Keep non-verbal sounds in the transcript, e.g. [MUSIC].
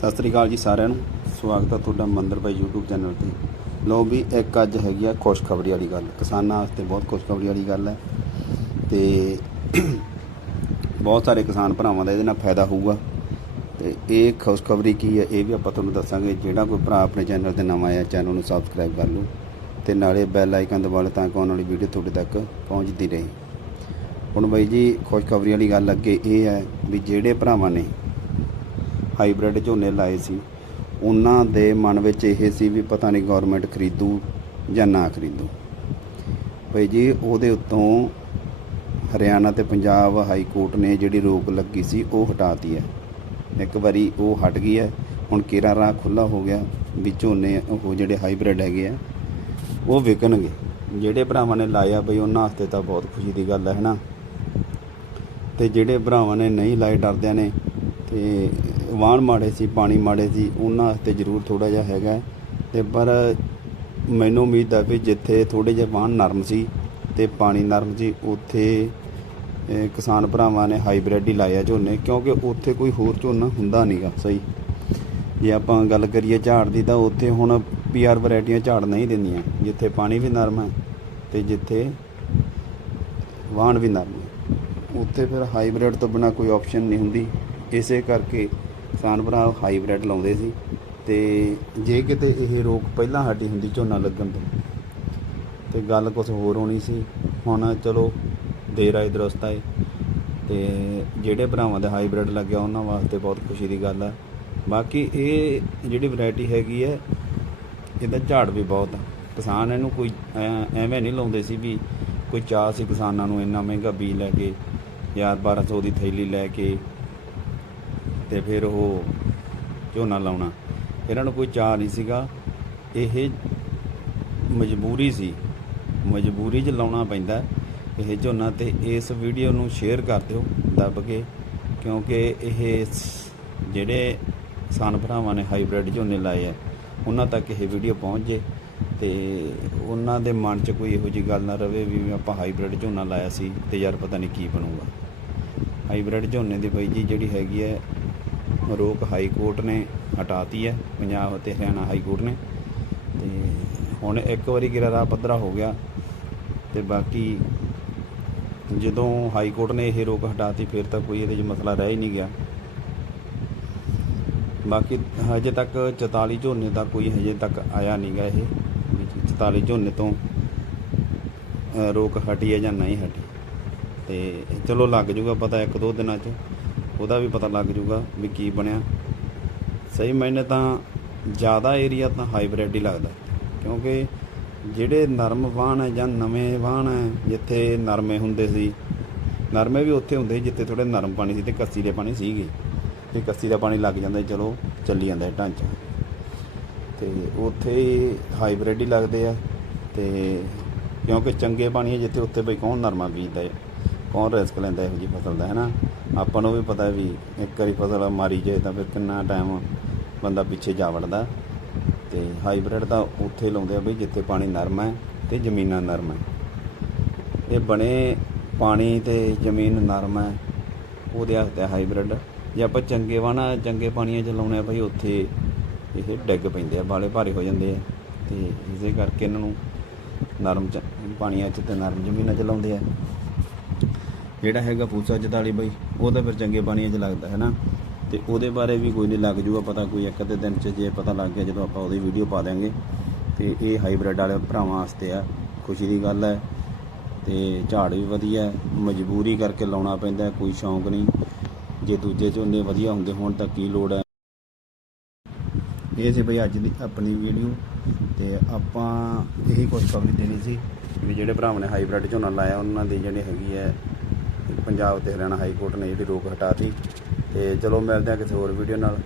ਸਤਿ ਸ੍ਰੀ ਅਕਾਲ ਜੀ ਸਾਰਿਆਂ ਨੂੰ। ਸਵਾਗਤ ਹੈ ਤੁਹਾਡਾ ਮੰਦਰ ਭਾਈ YouTube ਚੈਨਲ ਤੇ। ਲੋ ਵੀ ਇੱਕ ਅੱਜ ਹੈਗੀ ਆ ਖੁਸ਼ਖਬਰੀ ਵਾਲੀ ਗੱਲ। ਕਿਸਾਨਾਂ ਵਾਸਤੇ ਬਹੁਤ ਖੁਸ਼ਖਬਰੀ ਵਾਲੀ ਗੱਲ ਹੈ। ਤੇ [CLEARS THROAT] ਬਹੁਤ ਸਾਰੇ ਕਿਸਾਨ ਭਰਾਵਾਂ ਦਾ ਇਹਦੇ ਨਾਲ ਫਾਇਦਾ ਹੋਊਗਾ। ਤੇ ਇਹ ਖੁਸ਼ਖਬਰੀ ਕੀ ਹੈ, ਇਹ ਵੀ ਆਪਾਂ ਤੁਹਾਨੂੰ ਦੱਸਾਂਗੇ। ਜਿਹੜਾ ਕੋਈ ਭਰਾ ਆਪਣੇ ਚੈਨਲ ਤੇ ਨਵਾਂ ਆਇਆ ਚੈਨਲ ਨੂੰ ਸਬਸਕ੍ਰਾਈਬ ਕਰ ਲਓ। ਤੇ ਨਾਲੇ ਬੈਲ ਆਈਕਨ ਦਬਾ ਲਓ ਤਾਂ ਕਿ ਆਉਣ ਵਾਲੀ ਵੀਡੀਓ ਤੁਹਾਡੇ ਤੱਕ ਪਹੁੰਚਦੀ ਰਹੇ। ਹੁਣ ਬਾਈ ਜੀ, ਖੁਸ਼ਖਬਰੀ ਵਾਲੀ ਗੱਲ ਅੱਗੇ ਇਹ ਹੈ ਵੀ ਜਿਹੜੇ ਭਰਾਵਾਂ ਨੇ ਹਾਈਬ੍ਰਿਡ ਝੋਨੇ ਲਾਏ ਸੀ। ਉਹਨਾਂ ਦੇ ਮਨ ਵਿੱਚ ਇਹ ਸੀ ਵੀ ਪਤਾ ਨਹੀਂ ਗਵਰਨਮੈਂਟ ਖਰੀਦੂ ਜਾਂ ਨਾ ਖਰੀਦੂ। ਭਈ ਜੀ, ਉਹਦੇ ਉੱਤੋਂ ਹਰਿਆਣਾ ਤੇ ਪੰਜਾਬ ਹਾਈ ਕੋਰਟ ਨੇ ਜਿਹੜੀ ਰੋਕ ਲੱਗੀ ਸੀ, ਉਹ ਹਟਾਤੀ ਹੈ। ਇੱਕ ਵਾਰੀ ਉਹ ਹਟ ਗਈ ਹੈ। ਹੁਣ ਕੇਰਾ ਰਾਹ ਖੁੱਲਾ ਹੋ ਗਿਆ ਵੀ ਝੋਨੇ ਉਹ ਜਿਹੜੇ ਹਾਈਬ੍ਰਿਡ ਹੈਗੇ ਆ, ਉਹ ਵਿਕਣਗੇ। ਜਿਹੜੇ ਭਰਾਵਾਂ ਨੇ ਲਾਇਆ ਬਈ, ਉਹਨਾਂ ਵਾਸਤੇ ਤਾਂ ਬਹੁਤ ਖੁਸ਼ੀ ਦੀ ਗੱਲ ਹੈ ਹਨਾ ਤੇ ਜਿਹੜੇ ਭਰਾਵਾਂ ਨੇ ਨਹੀਂ ਲਾਏ, ਡਰਦਿਆਂ ਨੇ, ਤੇ ਵਾਹਣ ਮਾੜੇ ਸੀ, ਪਾਣੀ ਮਾੜੇ ਸੀ, ਉਹਨਾਂ ਵਾਸਤੇ ਜ਼ਰੂਰ ਥੋੜਾ ਜਿਹਾ ਹੈਗਾ ਹੈ। ਤੇ ਪਰ ਮੈਨੂੰ ਉਮੀਦ ਆ ਵੀ ਜਿੱਥੇ ਥੋੜੇ ਜਿਹਾ ਵਾਹਣ ਨਰਮ ਸੀ ਤੇ ਪਾਣੀ ਨਰਮ ਸੀ, ਉੱਥੇ ਕਿਸਾਨ ਭਰਾਵਾਂ ਨੇ ਹਾਈਬ੍ਰਿਡ ਹੀ ਲਾਇਆ ਝੋਨੇ, ਕਿਉਂਕਿ ਉੱਥੇ ਕੋਈ ਹੋਰ ਝੋਨਾ ਹੁੰਦਾ ਨਹੀਂਗਾ ਸਹੀ। ਜੇ ਆਪਾਂ ਗੱਲ ਕਰੀਏ ਝਾੜ ਦੀ, ਤਾਂ ਉੱਥੇ ਹੁਣ ਪੀਆਰ ਵੈਰਾਈਟੀਆਂ ਝਾੜ ਨਹੀਂ ਦਿੰਦੀਆਂ, ਜਿੱਥੇ ਪਾਣੀ ਵੀ ਨਰਮ ਹੈ ਤੇ ਜਿੱਥੇ ਵਾਹਣ ਵੀ ਨਰਮ ਹੈ। ਉੱਥੇ ਫਿਰ ਹਾਈਬ੍ਰਿਡ ਤੋਂ ਬਿਨਾ ਕੋਈ ਆਪਸ਼ਨ ਨਹੀਂ ਹੁੰਦੀ। ਇਸੇ ਕਰਕੇ ਕਿਸਾਨ ਭਰਾ ਹਾਈਬ੍ਰਿਡ ਲਾਉਂਦੇ ਸੀ ਤੇ ਜੇ ਕਿਤੇ ਇਹ ਰੋਕ ਪਹਿਲਾਂ ਹਟੀ ਹੁੰਦੀ ਝੋਨਾ ਲੱਗਣ ਤੋਂ ਤੇ ਗੱਲ ਕੁਝ ਹੋਰ ਹੋਣੀ ਸੀ, ਹੁਣ ਚਲੋ ਦੇਰ ਆਏ, ਦਰਸਤ ਆਏ ਤੇ ਜਿਹੜੇ ਭਰਾਵਾਂ ਦੇ ਹਾਈਬ੍ਰਿਡ ਲੱਗਿਆ ਉਹਨਾਂ ਵਾਸਤੇ ਬਹੁਤ ਖੁਸ਼ੀ ਦੀ ਗੱਲ ਹੈ ਬਾਕੀ ਇਹ ਜਿਹੜੀ ਵੈਰਾਈਟੀ ਹੈਗੀ ਹੈ ਇਹਦਾ ਝਾੜ ਵੀ ਬਹੁਤ ਆ। ਕਿਸਾਨ ਇਹਨੂੰ ਕੋਈ ਐਂ- ਐਵੇਂ ਨਹੀਂ ਲਾਉਂਦੇ ਸੀ ਵੀ ਕੋਈ ਚਾਹ ਸੀ ਕਿਸਾਨਾਂ ਨੂੰ ਇੰਨਾ ਮਹਿੰਗਾ ਬੀਜ ਲੈ ਕੇ ਯਾਰ 1200 ਦੀ ਥੈਲੀ ਲੈ ਕੇ ਤੇ ਫਿਰ ਉਹ ਝੋਨਾ ਲਾਉਣਾ। ਇਹਨਾਂ ਨੂੰ ਕੋਈ ਚਾਹ ਨਹੀਂ ਸੀਗਾ। ਇਹ ਮਜਬੂਰੀ ਸੀ। ਮਜਬੂਰੀ 'ਚ ਲਾਉਣਾ ਪੈਂਦਾ। ਇਹ ਝੋਨਾ ਤੇ ਇਸ ਵੀਡੀਓ ਨੂੰ ਸ਼ੇਅਰ ਕਰ ਦਿਓ, ਦੱਬ ਕੇ। ਕਿਉਂਕਿ ਇਹ ਜਿਹੜੇ ਕਿਸਾਨ ਭਰਾਵਾਂ ਨੇ ਹਾਈਬ੍ਰਿਡ ਝੋਨੇ ਲਾਏ ਆ, ਉਹਨਾਂ ਤੱਕ ਇਹ ਵੀਡੀਓ ਪਹੁੰਚ ਜੇ। ਤੇ ਉਹਨਾਂ ਦੇ ਮਨ 'ਚ ਕੋਈ ਇਹੋ ਜੀ ਗੱਲ ਨਾ ਰਵੇ ਵੀ ਆਪਾਂ ਹਾਈਬ੍ਰਿਡ ਝੋਨਾ ਲਾਇਆ ਸੀ, ਤੇ ਯਾਰ ਪਤਾ ਨਹੀਂ ਕੀ ਬਣੂਗਾ। ਹਾਈਬ੍ਰਿਡ ਝੋਨੇ ਦੀ ਬਾਈ ਜੀ ਜਿਹੜੀ ਹੈਗੀ ਹੈ ਰੋਕ ਹਾਈ ਕੋਰਟ ਨੇ ਹਟਾਤੀ ਹੈ, ਪੰਜਾਬ ਅਤੇ ਹਰਿਆਣਾ ਹਾਈ ਕੋਰਟ ਨੇ। ਤੇ ਹੁਣ ਇੱਕ ਵਾਰੀ ਗਿਰਾ ਰਾਹ ਪੱਧਰਾ ਹੋ ਗਿਆ ਤੇ ਬਾਕੀ ਜਦੋਂ ਹਾਈ ਕੋਰਟ ਨੇ ਇਹ ਰੋਕ ਹਟਾਤੀ, ਫਿਰ ਤਾਂ ਕੋਈ ਇਹਦੇ 'ਚ ਮਸਲਾ ਰਹਿ ਹੀ ਨਹੀਂ ਗਿਆ। ਬਾਕੀ ਹਜੇ ਤੱਕ 44 ਝੋਨੇ ਦਾ ਕੋਈ ਹਜੇ ਤੱਕ ਆਇਆ ਨਹੀਂਗਾ ਇਹ, ਵੀ 44 ਝੋਨੇ ਤੋਂ ਰੋਕ ਹਟੀ ਹੈ ਜਾਂ ਨਹੀਂ ਹਟੀ। ਤੇ ਚਲੋ ਲੱਗ ਜੂਗਾ ਪਤਾ ਇੱਕ ਦੋ ਦਿਨਾਂ 'ਚ। ਉਹਦਾ ਵੀ ਪਤਾ ਲੱਗ ਜੂਗਾ ਵੀ ਕੀ ਬਣਿਆ। ਸਹੀ ਮੈਨੇ ਤਾਂ ਜ਼ਿਆਦਾ ਏਰੀਆ ਤਾਂ ਹਾਈਬ੍ਰਿਡ ਹੀ ਲੱਗਦਾ। ਕਿਉਂਕਿ ਜਿਹੜੇ ਨਰਮ ਵਾਹਣ ਹੈ ਜਾਂ ਨਵੇਂ ਵਾਹਣ ਹੈ, ਜਿੱਥੇ ਨਰਮੇ ਹੁੰਦੇ ਸੀ, ਨਰਮੇ ਵੀ ਉੱਥੇ ਹੁੰਦੇ ਸੀ ਜਿੱਥੇ ਥੋੜੇ ਨਰਮ ਪਾਣੀ ਸੀ ਤੇ ਕੱਸੀ ਦੇ ਪਾਣੀ ਸੀਗੇ। ਤੇ ਕੱਸੀ ਦਾ ਪਾਣੀ ਲੱਗ ਜਾਂਦਾ, ਚਲੋ ਚੱਲੀ ਜਾਂਦਾ ਹੈ ਢਾਂਚਾ। ਤੇ ਉੱਥੇ ਹੀ ਹਾਈਬ੍ਰਿਡ ਹੀ ਲੱਗਦੇ ਆ ਤੇ ਕਿਉਂਕਿ ਚੰਗੇ ਪਾਣੀ ਹੈ ਜਿੱਥੇ ਉੱਥੇ ਬਈ ਕੌਣ ਨਰਮਾ ਬੀਜਦਾ ਹੈ। ਕੌਣ ਰਿਸਕ ਲੈਂਦਾ ਇਹੋ ਜੀ ਫਸਲ ਦਾ ਹੈ ਨਾ ਆਪਾਂ ਨੂੰ ਵੀ ਪਤਾ ਵੀ ਇੱਕ ਵਾਰੀ ਫਸਲ ਮਾਰੀ ਜਾਏ ਤਾਂ ਫਿਰ ਕਿੰਨਾ ਟਾਈਮ ਬੰਦਾ ਪਿੱਛੇ ਜਾ ਵੜਦਾ। ਤੇ ਹਾਈਬ੍ਰਿਡ ਤਾਂ ਉੱਥੇ ਲਾਉਂਦੇ ਆ ਬਈ ਜਿੱਥੇ ਪਾਣੀ ਨਰਮ ਹੈ ਤੇ ਜ਼ਮੀਨਾਂ ਨਰਮ ਹੈ। ਇਹ ਬਣੇ ਪਾਣੀ ਤੇ ਜ਼ਮੀਨ ਨਰਮ ਹੈ, ਉਹਦੇ ਹੱਥ ਹੈ ਹਾਈਬ੍ਰਿਡ ਜੇ ਆਪਾਂ ਚੰਗੇ ਵਾਣਾ ਚੰਗੇ ਪਾਣੀਆਂ 'ਚ ਲਾਉਣੇ ਆ ਬਈ ਉੱਥੇ ਇਹ ਡਿੱਗ ਪੈਂਦੇ ਆ, ਬਾਲੇ ਭਾਰੇ ਹੋ ਜਾਂਦੇ ਆ। ਤੇ ਇਸੇ ਕਰਕੇ ਇਹਨਾਂ ਨੂੰ ਨਰਮ ਚ, ਪਾਣੀਆਂ 'ਚ ਤੇ ਨਰਮ ਜ਼ਮੀਨਾਂ 'ਚ ਲਾਉਂਦੇ ਆ। ਜਿਹੜਾ ਹੈਗਾ ਪੂਸਾ 44 ਬਾਈ, ਉਹ ਤਾਂ ਫਿਰ ਚੰਗੇ ਪਾਣੀਆਂ 'ਚ ਲੱਗਦਾ, ਹੈ ਨਾ? ਤੇ ਉਹਦੇ ਬਾਰੇ ਵੀ ਕੋਈ ਨਹੀਂ ਲੱਗ ਜੂਗਾ ਪਤਾ, ਕੋਈ ਇੱਕ ਅੱਧੇ ਦਿਨ 'ਚ ਜੇ ਪਤਾ ਲੱਗ ਗਿਆ ਜਦੋਂ ਆਪਾਂ ਉਹਦੀ ਵੀਡੀਓ ਪਾ ਦਿਆਂਗੇ। ਤੇ ਇਹ ਹਾਈਬ੍ਰਿਡ ਵਾਲੇ ਭਰਾਵਾਂ ਵਾਸਤੇ ਆ, ਖੁਸ਼ੀ ਦੀ ਗੱਲ ਹੈ। ਤੇ ਝਾੜ ਵੀ ਵਧੀਆ ਮਜਬੂਰੀ ਕਰਕੇ ਲਾਉਣਾ ਪੈਂਦਾ ਕੋਈ ਸ਼ੌਂਕ ਨਹੀਂ। ਜੇ ਦੂਜੇ ਝੋਨੇ ਵਧੀਆ ਹੁੰਦੇ ਹੋਣ ਤਾਂ ਕੀ ਲੋੜ ਹੈ? ਇਹ ਸੀ ਬਈ ਅੱਜ ਦੀ ਆਪਣੀ ਵੀਡੀਓ ਤੇ ਆਪਾਂ ਇਹੀ ਖੁਸ਼ਖਬਰੀ ਦੇਣੀ ਸੀ ਵੀ ਜਿਹੜੇ ਭਰਾਵਾਂ ਨੇ ਹਾਈਬ੍ਰਿਡ ਝੋਨਾ ਲਾਇਆ, ਉਹਨਾਂ ਦੀ ਜਿਹੜੀ ਹੈਗੀ ਹੈ ਪੰਜਾਬ ਤੇ ਹਰਿਆਣਾ ਹਾਈ ਕੋਰਟ ਨੇ ਜਿਹੜੀ ਰੋਕ ਹਟਾਤੀ ਤੇ ਚਲੋ ਮਿਲਦੇ ਹਾਂ ਕਿਸੇ ਹੋਰ ਵੀਡੀਓ ਨਾਲ।